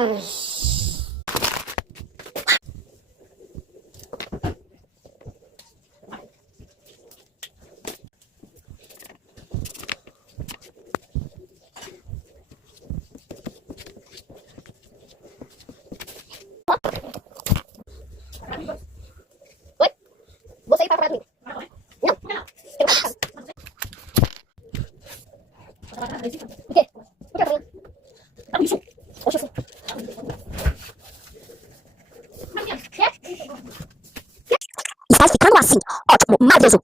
Ai. Oi, vou sair pra falar comigo. Não. O quê? Por que eu falei? Oxe, eu fui. Está ficando assim. Ótimo, maravilhoso.